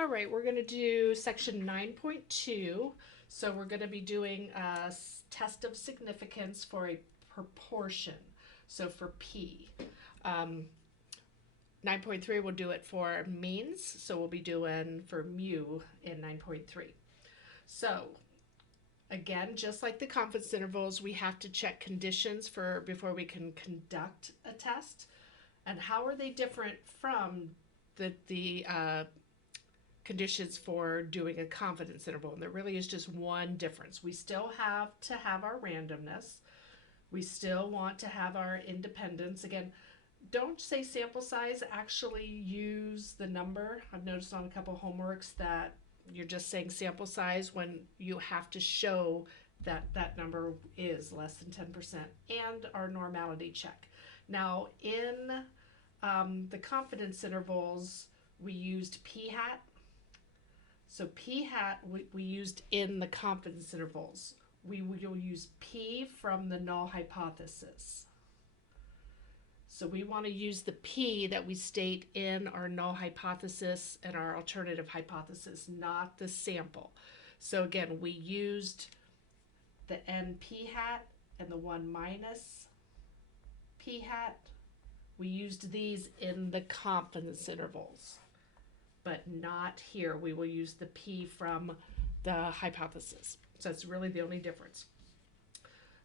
All right, we're going to do section 9.2. So we're going to be doing a test of significance for a proportion. So for P. 9.3 we'll do it for means. So we'll be doing for mu in 9.3. So again, just like the confidence intervals, we have to check conditions for before we can conduct a test. And how are they different from the conditions for doing a confidence interval? And there really is just one difference. We still have to have our randomness. We still want to have our independence. Again, don't say sample size, actually use the number. I've noticed on a couple homeworks that you're just saying sample size when you have to show that that number is less than 10%, and our normality check. Now in the confidence intervals, we used p hat. So p hat we used in the confidence intervals. We will use p from the null hypothesis. So we want to use the p that we state in our null hypothesis and our alternative hypothesis, not the sample. So again, we used the n p hat and the 1 minus p hat. We used these in the confidence intervals, but not here. We will use the p from the hypothesis. So that's really the only difference.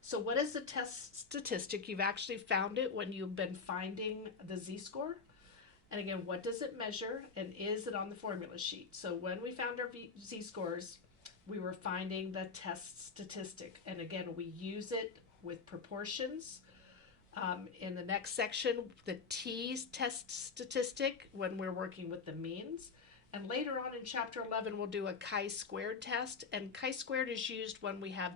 So what is the test statistic? You've actually found it when you've been finding the z-score. And again, what does it measure, and is it on the formula sheet? So when we found our z-scores, we were finding the test statistic. And again, we use it with proportions. In the next section, the t test statistic when we're working with the means. And later on in chapter 11, we'll do a chi-squared test. And chi-squared is used when we have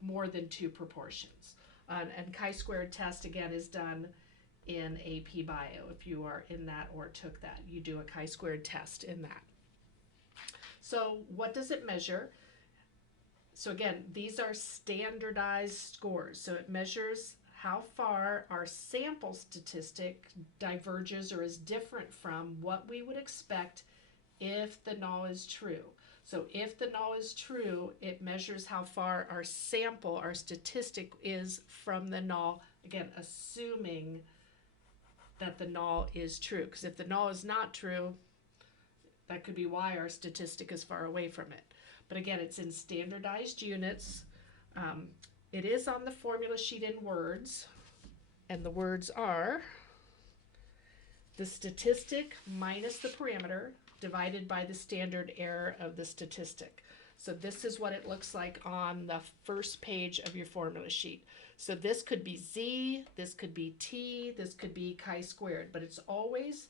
more than two proportions. And chi-squared test, again, is done in AP Bio. If you are in that or took that, you do a chi-squared test in that. So what does it measure? So again, these are standardized scores. So it measures how far our sample statistic diverges or is different from what we would expect if the null is true. So if the null is true, it measures how far our sample, our statistic, is from the null, again, assuming that the null is true. Because if the null is not true, that could be why our statistic is far away from it. But again, it's in standardized units. It is on the formula sheet in words, and the words are the statistic minus the parameter divided by the standard error of the statistic. So this is what it looks like on the first page of your formula sheet. So this could be z, this could be t, this could be chi-squared, but it's always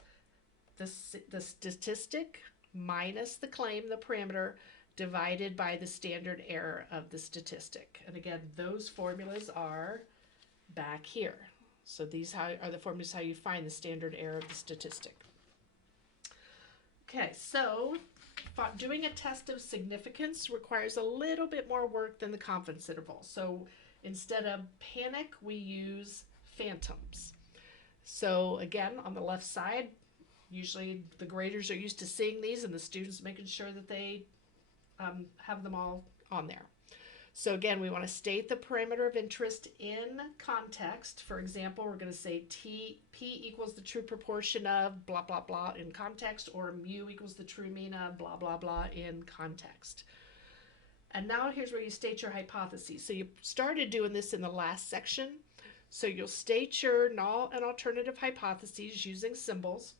the statistic minus the claim, the parameter, divided by the standard error of the statistic. And again, those formulas are back here. So these are the formulas how you find the standard error of the statistic. Okay, so doing a test of significance requires a little bit more work than the confidence interval. So instead of panic, we use phantoms. So again, on the left side, usually the graders are used to seeing these and the students making sure that they have them all on there. So again, we want to state the parameter of interest in context. For example, we're going to say p equals the true proportion of blah, blah, blah in context, or mu equals the true mean of blah, blah, blah in context. And now here's where you state your hypotheses. So you started doing this in the last section. So you'll state your null and alternative hypotheses using symbols.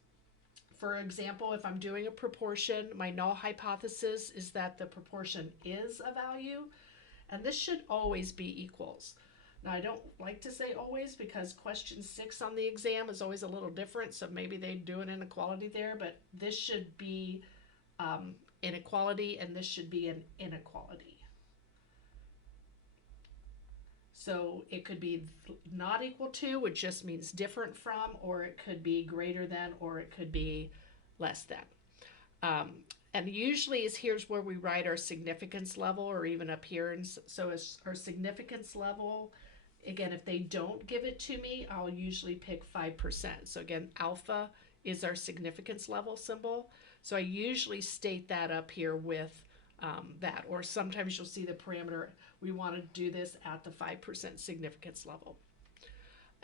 For example, if I'm doing a proportion, my null hypothesis is that the proportion is a value, and this should always be equals. Now, I don't like to say always because question 6 on the exam is always a little different, so maybe they do an inequality there, but this should be inequality, and this should be an inequality. So it could be not equal to, which just means different from, or it could be greater than, or it could be less than. And usually here's where we write our significance level, or even up here. And so as our significance level, again, if they don't give it to me, I'll usually pick 5%. So again, alpha is our significance level symbol. So I usually state that up here with that, or sometimes you'll see the parameter, we want to do this at the 5% significance level.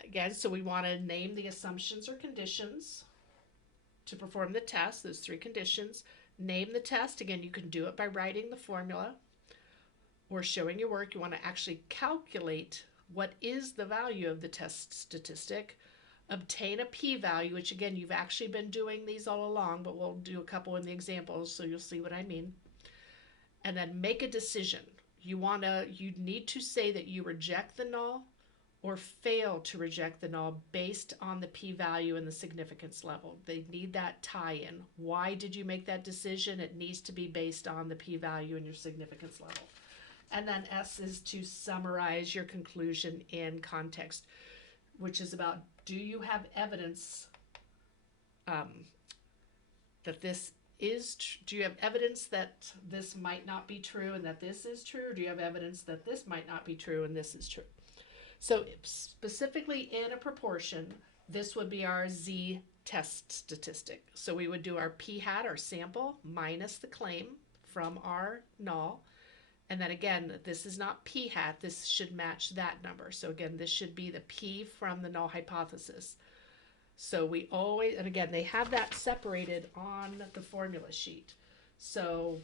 Again, so we want to name the assumptions or conditions to perform the test, those 3 conditions. Name the test. Again, you can do it by writing the formula or showing your work. You want to actually calculate what is the value of the test statistic. Obtain a p-value, which again, you've actually been doing these all along, but we'll do a couple in the examples so you'll see what I mean. And then make a decision. You need to say that you reject the null or fail to reject the null based on the p-value and the significance level. They need that tie-in. Why did you make that decision? It needs to be based on the p-value and your significance level. And then S is to summarize your conclusion in context, which is about, do you have evidence that this is do you have evidence that this might not be true and that this is true, or do you have evidence that this might not be true and this is true? So specifically in a proportion, this would be our Z test statistic. So we would do our p-hat, our sample, minus the claim from our null. And then again, this is not p-hat, this should match that number. So again, this should be the p from the null hypothesis. So we always, and again, they have that separated on the formula sheet. So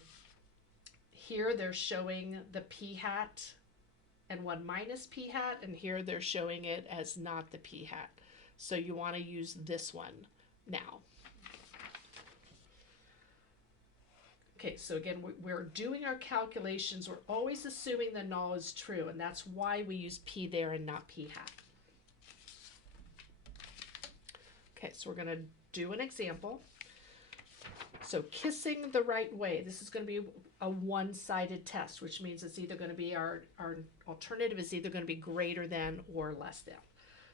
here they're showing the p-hat and 1 minus p-hat, and here they're showing it as not the p-hat. So you want to use this one now. Okay, so again, we're doing our calculations. We're always assuming the null is true, and that's why we use p there and not p-hat. Okay, so we're going to do an example. So kissing the right way, this is going to be a one-sided test, which means it's either going to be our alternative is either going to be greater than or less than.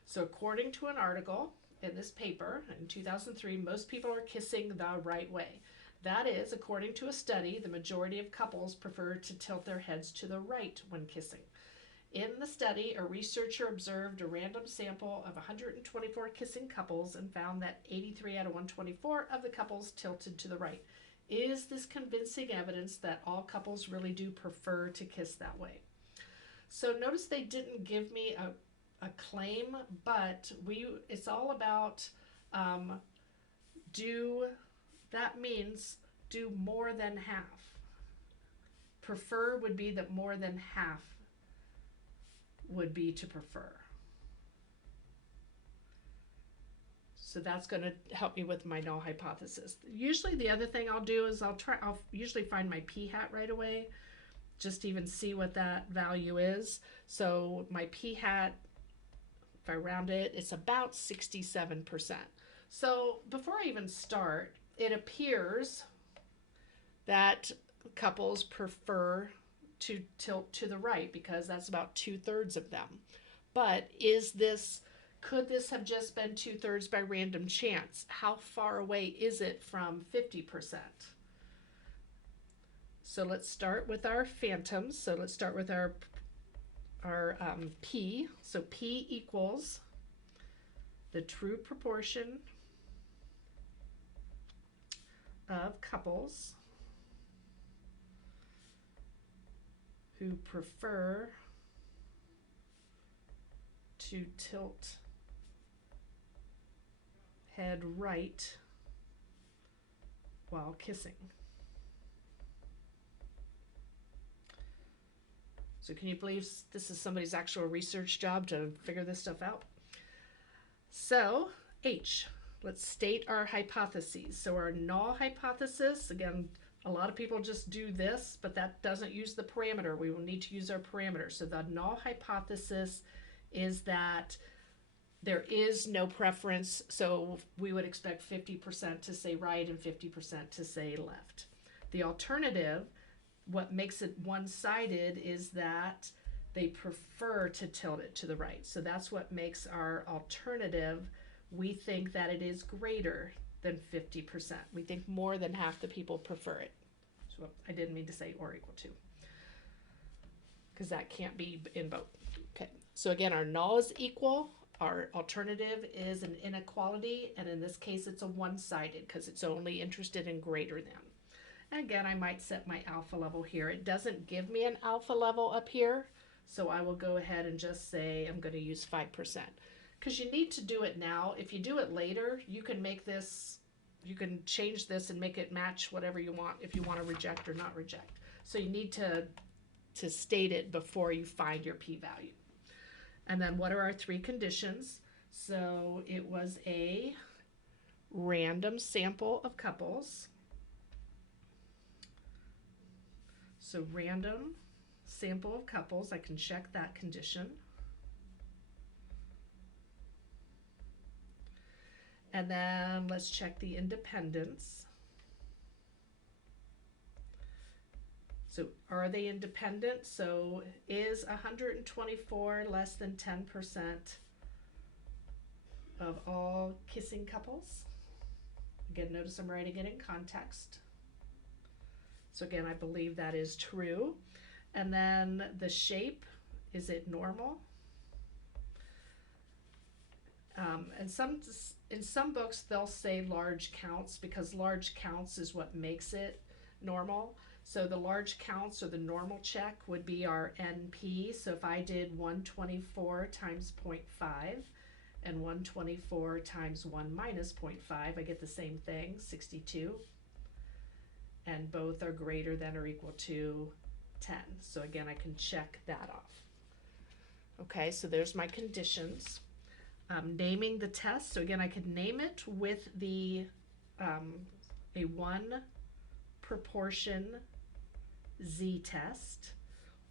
So according to an article in this paper in 2003, most people are kissing the right way. That is, according to a study, the majority of couples prefer to tilt their heads to the right when kissing. In the study, a researcher observed a random sample of 124 kissing couples and found that 83 out of 124 of the couples tilted to the right. Is this convincing evidence that all couples really do prefer to kiss that way? So notice they didn't give me a claim, but it's all about that means do more than half. Prefer would be that more than half would be to prefer. So that's going to help me with my null hypothesis. Usually the other thing I'll do is I'll usually find my p-hat right away, just to even see what that value is. So my p-hat, if I round it, it's about 67%. So before I even start, it appears that couples prefer to tilt to the right because that's about 2/3 of them. But could this have just been 2/3 by random chance? How far away is it from 50%? So let's start with our phantoms. So let's start with our P. So P equals the true proportion of couples who prefer to tilt head right while kissing. So can you believe this is somebody's actual research job to figure this stuff out? So H, let's state our hypotheses. So our null hypothesis, again, a lot of people just do this, but that doesn't use the parameter. We will need to use our parameter. So the null hypothesis is that there is no preference, so we would expect 50% to say right and 50% to say left. The alternative, what makes it one-sided is that they prefer to tilt it to the right. So that's what makes our alternative. We think that it is greater than 50%. We think more than half the people prefer it. So I didn't mean to say or equal to, because that can't be in both. Okay, so again, our null is equal, our alternative is an inequality, and in this case it's a one-sided because it's only interested in greater than. And again, I might set my alpha level here. It doesn't give me an alpha level up here, so I will go ahead and just say I'm going to use 5%. Because you need to do it now. If you do it later, you can make this, you can change this and make it match whatever you want if you want to reject or not reject. So you need to state it before you find your p-value. And then what are our three conditions? So it was a random sample of couples. So random sample of couples, I can check that condition. And then let's check the independence. So are they independent? So is 124 less than 10% of all kissing couples? Again, notice I'm writing it in context. So again, I believe that is true. And then the shape, is it normal? And in some books, they'll say large counts because large counts is what makes it normal. So the large counts or the normal check would be our NP. So if I did 124 times 0.5 and 124 times 1 minus 0.5, I get the same thing, 62. And both are greater than or equal to 10. So again, I can check that off. Okay, so there's my conditions. Naming the test. So again, I could name it with the a one proportion z-test,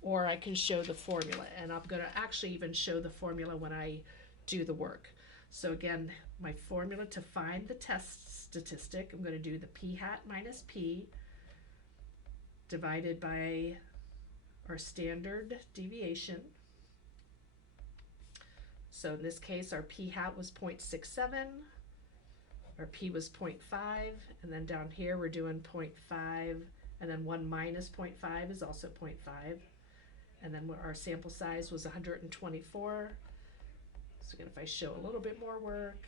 or I can show the formula. And I'm going to actually even show the formula when I do the work. So again, my formula to find the test statistic, I'm going to do the p hat minus p divided by our standard deviation. So in this case, our p hat was 0.67, our p was 0.5, and then down here we're doing 0.5, and then 1 minus 0.5 is also 0.5, and then our sample size was 124. So again, if I show a little bit more work,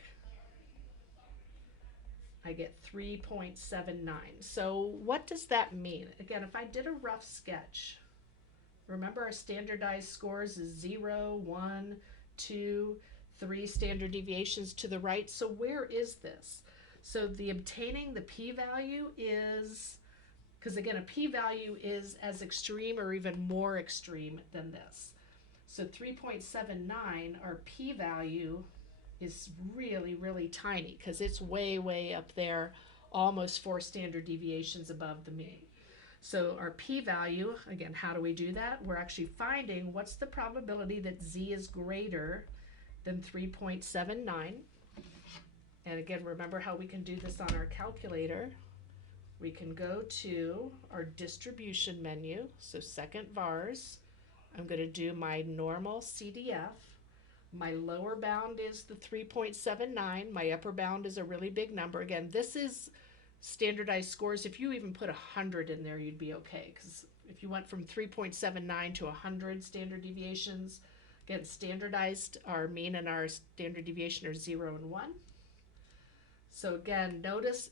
I get 3.79. So what does that mean? Again, if I did a rough sketch, remember our standardized scores is 0, 1, 2, 3 standard deviations to the right. So where is this? So the obtaining the p-value is, because again, a p-value is as extreme or even more extreme than this. So 3.79, our p-value is really, really tiny because it's way, way up there, almost 4 standard deviations above the mean. So our p-value, again, how do we do that? We're actually finding what's the probability that z is greater than 3.79. And again, remember how we can do this on our calculator. We can go to our distribution menu, so second vars. I'm going to do my normal CDF. My lower bound is the 3.79. My upper bound is a really big number. Again, this is standardized scores. If you even put 100 in there, you'd be okay. Because if you went from 3.79 to 100 standard deviations, again, standardized, our mean and our standard deviation are 0 and 1. So again, notice,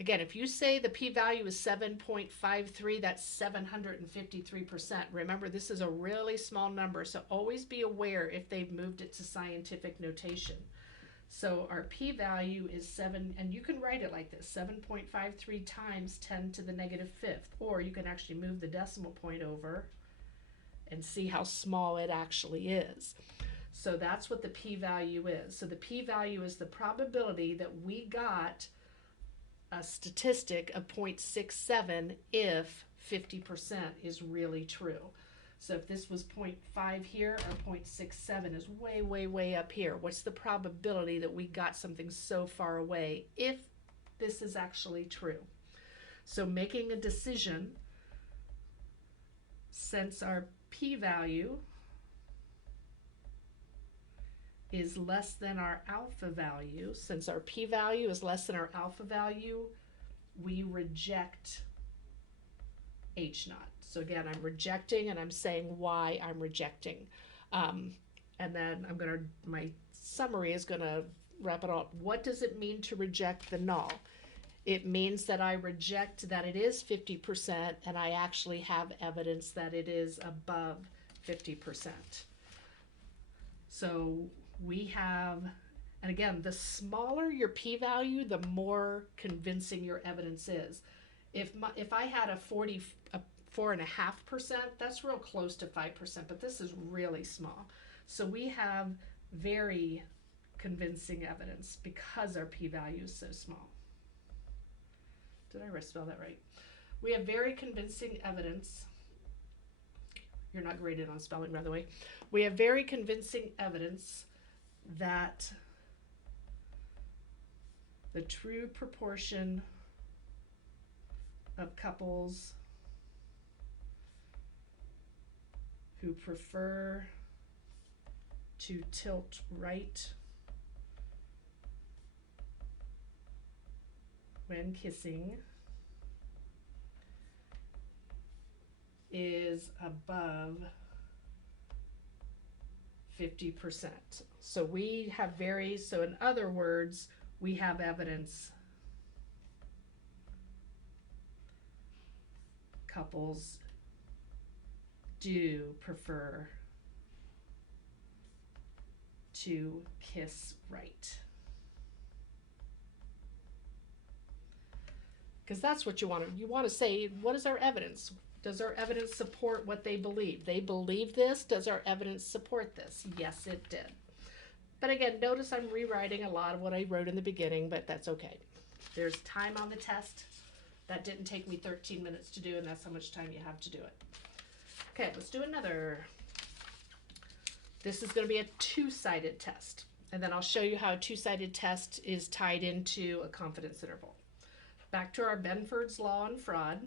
again, if you say the p-value is 7.53, that's 753%. Remember, this is a really small number, so always be aware if they've moved it to scientific notation. So our p-value is 7, and you can write it like this, 7.53 times 10 to the negative 5th, or you can actually move the decimal point over and see how small it actually is. So that's what the p-value is. So the p-value is the probability that we got a statistic of 0.67 if 50% is really true. So if this was 0.5 here, or 0.67 is way, way, way up here. What's the probability that we got something so far away if this is actually true? So making a decision, since our p-value is less than our alpha value, since our p-value is less than our alpha value, we reject H naught. So again, I'm rejecting and I'm saying why I'm rejecting. And then my summary is gonna wrap it up. What does it mean to reject the null? It means that I reject that it is 50% and I actually have evidence that it is above 50%. So we have, and again, the smaller your p-value, the more convincing your evidence is. If I had a 4.5%, that's real close to 5%, but this is really small. So we have very convincing evidence because our p-value is so small. Did I spell that right? We have very convincing evidence. You're not graded on spelling, by the way. We have very convincing evidence that the true proportion of couples who prefer to tilt right when kissing is above 50%. So we have so in other words, we have evidence couples do prefer to kiss right. Because that's what you want to say, what is our evidence? Does our evidence support what they believe? They believe this. Does our evidence support this? Yes, it did. But again, notice I'm rewriting a lot of what I wrote in the beginning, but that's okay. There's time on the test. That didn't take me 13 minutes to do, and that's how much time you have to do it. Okay, let's do another. This is going to be a two-sided test, and then I'll show you how a two-sided test is tied into a confidence interval. Back to our Benford's Law on fraud.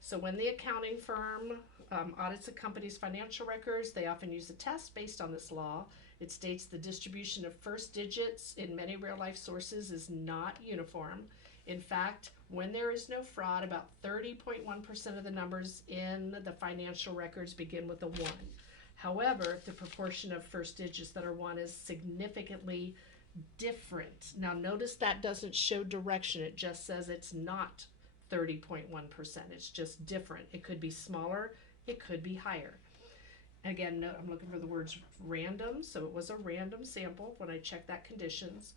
So when the accounting firm audits a company's financial records, they often use a test based on this law. It states the distribution of first digits in many real-life sources is not uniform. In fact, when there is no fraud, about 30.1% of the numbers in the financial records begin with a 1. However, the proportion of first digits that are 1 is significantly different. Now notice that doesn't show direction. It just says it's not 30.1%. It's just different. It could be smaller. It could be higher. Again, no, I'm looking for the words random. So it was a random sample when I checked that conditions.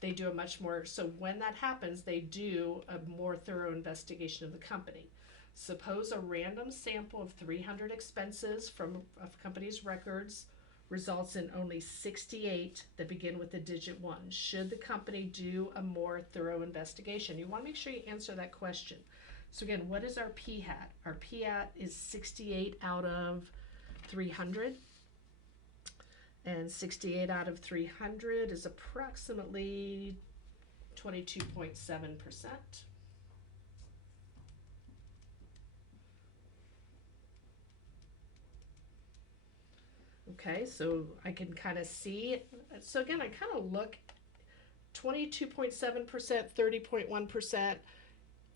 They do a much more, so when that happens, they do a more thorough investigation of the company. Suppose a random sample of 300 expenses from a company's records results in only 68 that begin with the digit 1. Should the company do a more thorough investigation? You want to make sure you answer that question. So again, what is our p-hat? Our p-hat is 68 out of 300. And 68 out of 300 is approximately 22.7%. Okay, so I can kind of see. So again, I kind of look 22.7%, 30.1%.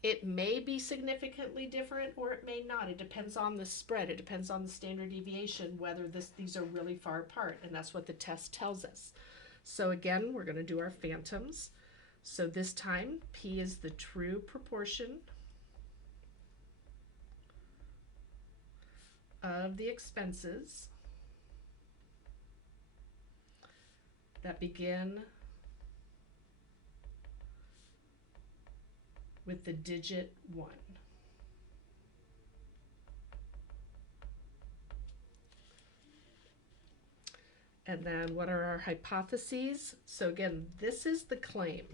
It may be significantly different or it may not. It depends on the spread. It depends on the standard deviation, whether these are really far apart, and that's what the test tells us. So again, we're going to do our phantoms. So this time, P is the true proportion of the expenses that begin with the digit 1. And then what are our hypotheses? So again, this is the claim.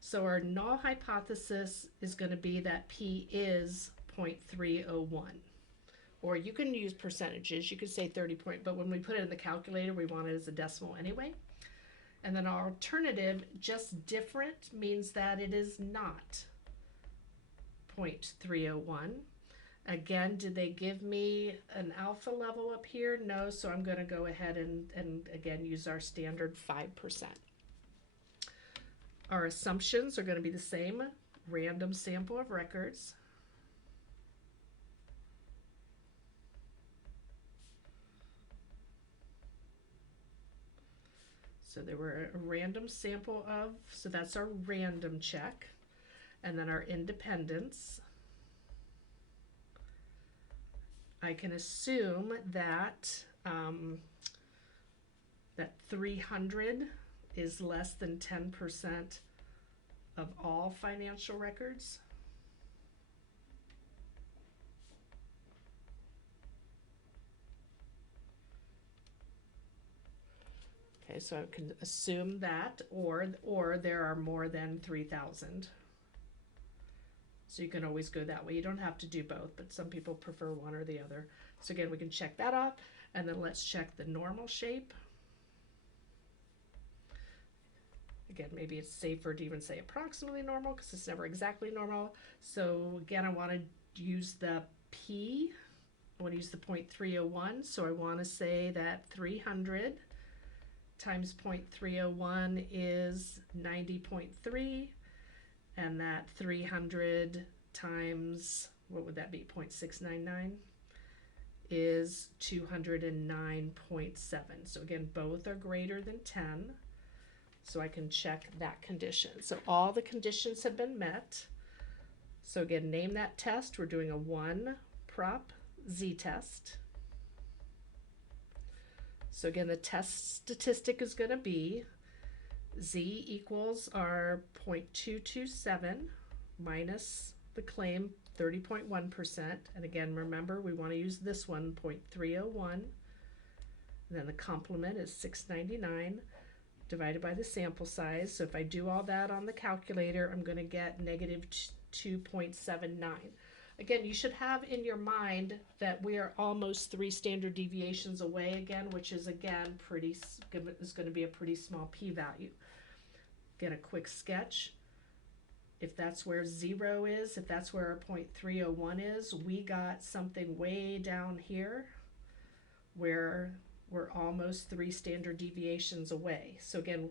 So our null hypothesis is going to be that P is 0.301. Or you can use percentages. You could say 30 point, but when we put it in the calculator, we want it as a decimal anyway. And then our alternative, just different, means that it is not 0.301. Again, did they give me an alpha level up here? No, so I'm going to go ahead and again use our standard 5%. Our assumptions are going to be the same. Random sample of records. So there were a random sample of, so that's our random check. And then our independence. I can assume that that 300 is less than 10% of all financial records. Okay, so I can assume that, or there are more than 3,000. So you can always go that way. You don't have to do both, but some people prefer one or the other. So again, we can check that off, and then let's check the normal shape. Again, maybe it's safer to even say approximately normal because it's never exactly normal. So again, I want to use the P. I want to use the 0.301. So I want to say that 300 times 0.301 is 90.3. And that 300 times, what would that be, 0.699, is 209.7. So again, both are greater than 10. So I can check that condition. So all the conditions have been met. So again, name that test. We're doing a 1 prop z-test. So again, the test statistic is going to be z equals our 0.227 minus the claim 30.1%. And again, remember, we want to use this one, 0.301. And then the complement is 699 divided by the sample size. So if I do all that on the calculator, I'm going to get negative 2.79. Again, you should have in your mind that we are almost 3 standard deviations away again, which is again is going to be a pretty small p-value. Get a quick sketch. If that's where 0 is, if that's where our 0.301 is, we got something way down here where we're almost 3 standard deviations away. So again,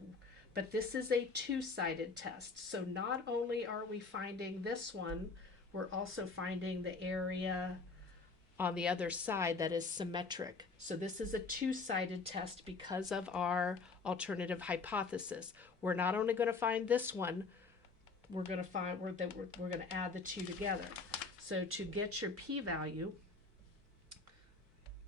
but this is a 2-sided test. So not only are we finding this one, we're also finding the area on the other side that is symmetric. So this is a 2-sided test because of our alternative hypothesis. We're not only going to find this one, we're going to add the 2 together. So to get your p-value,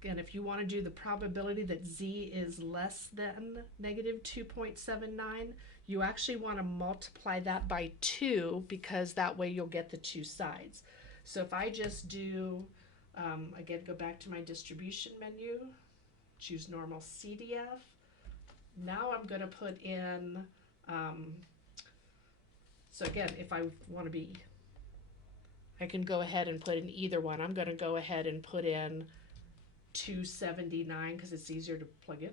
again, if you want to do the probability that z is less than negative 2.79, you actually want to multiply that by 2 because that way you'll get the 2 sides. So if I just do, again, go back to my distribution menu, choose normal CDF. Now I'm going to put in, so again, if I want to be, I can go ahead and put in either one. I'm going to go ahead and put in 279 because it's easier to plug in.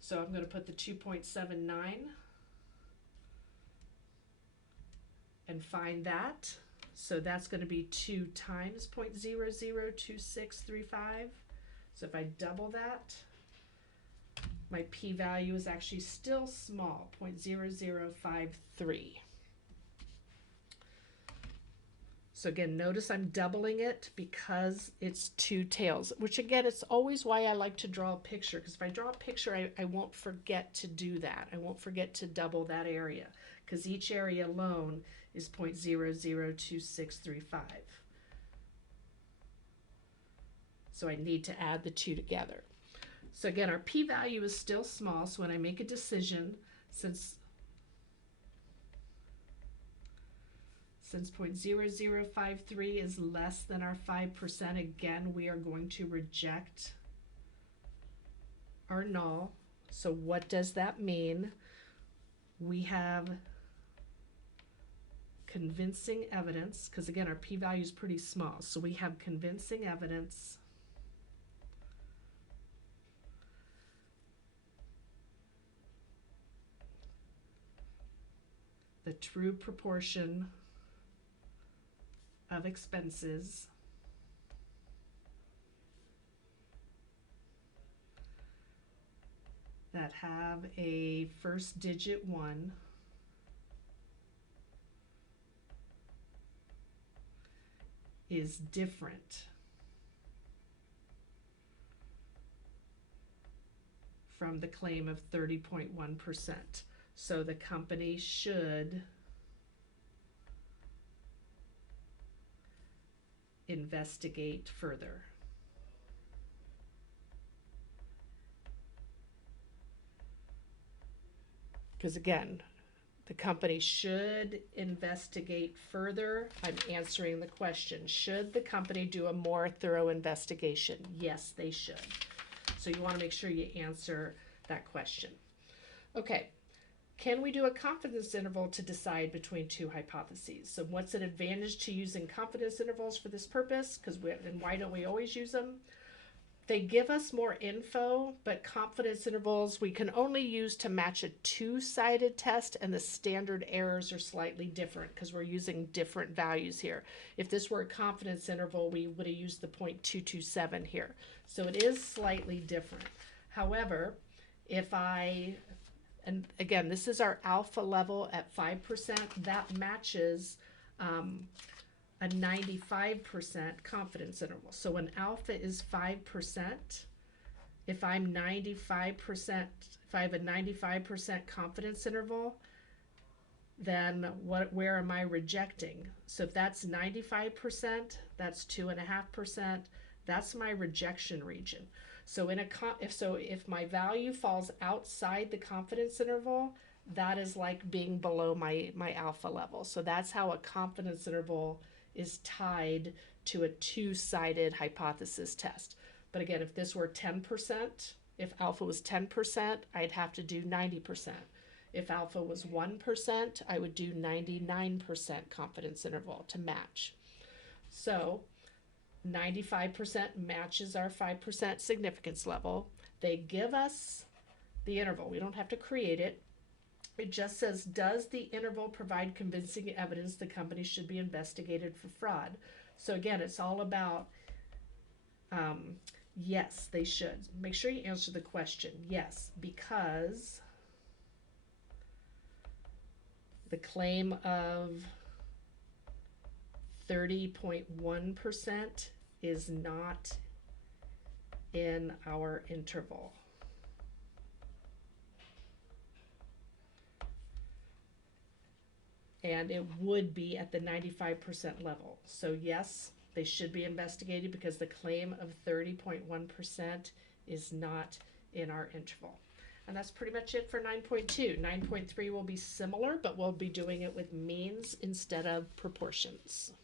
So I'm going to put the 2.79 and find that. So that's going to be 2 times 0.002635. So if I double that, my p-value is actually still small, 0.0053. So again, notice I'm doubling it because it's 2 tails, which again, it's always why I like to draw a picture, because if I draw a picture, I won't forget to do that. I won't forget to double that area, because each area alone is 0.002635. So I need to add the 2 together. So again, our p-value is still small, so when I make a decision, since 0.0053 is less than our 5%, again, we are going to reject our null. So what does that mean? We have convincing evidence, because again, our p-value is pretty small. So we have convincing evidence the true proportion of expenses that have a first digit 1 is different from the claim of 30.1%. So the company should investigate further. Because again, the company should investigate further. I'm answering the question. Should the company do a more thorough investigation? Yes, they should. So you want to make sure you answer that question. Okay. Can we do a confidence interval to decide between two hypotheses? So what's an advantage to using confidence intervals for this purpose? And why don't we always use them? They give us more info, but confidence intervals we can only use to match a two-sided test, and the standard errors are slightly different because we're using different values here. If this were a confidence interval, we would have used the 0.227 here. So it is slightly different. However, and again, this is our alpha level at 5%, that matches a 95% confidence interval. So when alpha is 5%, if I'm 95%, if I have a 95% confidence interval, then where am I rejecting? So if that's 95%, that's 2.5%, that's my rejection region. So if my value falls outside the confidence interval, that is like being below my alpha level. So that's how a confidence interval is tied to a two-sided hypothesis test. But again, if this were 10%, if alpha was 10%, I'd have to do 90%. If alpha was 1%, I would do 99% confidence interval to match. So 95% matches our 5% significance level. They give us the interval. We don't have to create it. It just says, does the interval provide convincing evidence the company should be investigated for fraud? So again, it's all about, yes, they should. Make sure you answer the question. Yes, because the claim of 30.1% is not in our interval. And it would be at the 95% level. So yes, they should be investigated because the claim of 30.1% is not in our interval. And that's pretty much it for 9.2. 9.3 will be similar, but we'll be doing it with means instead of proportions.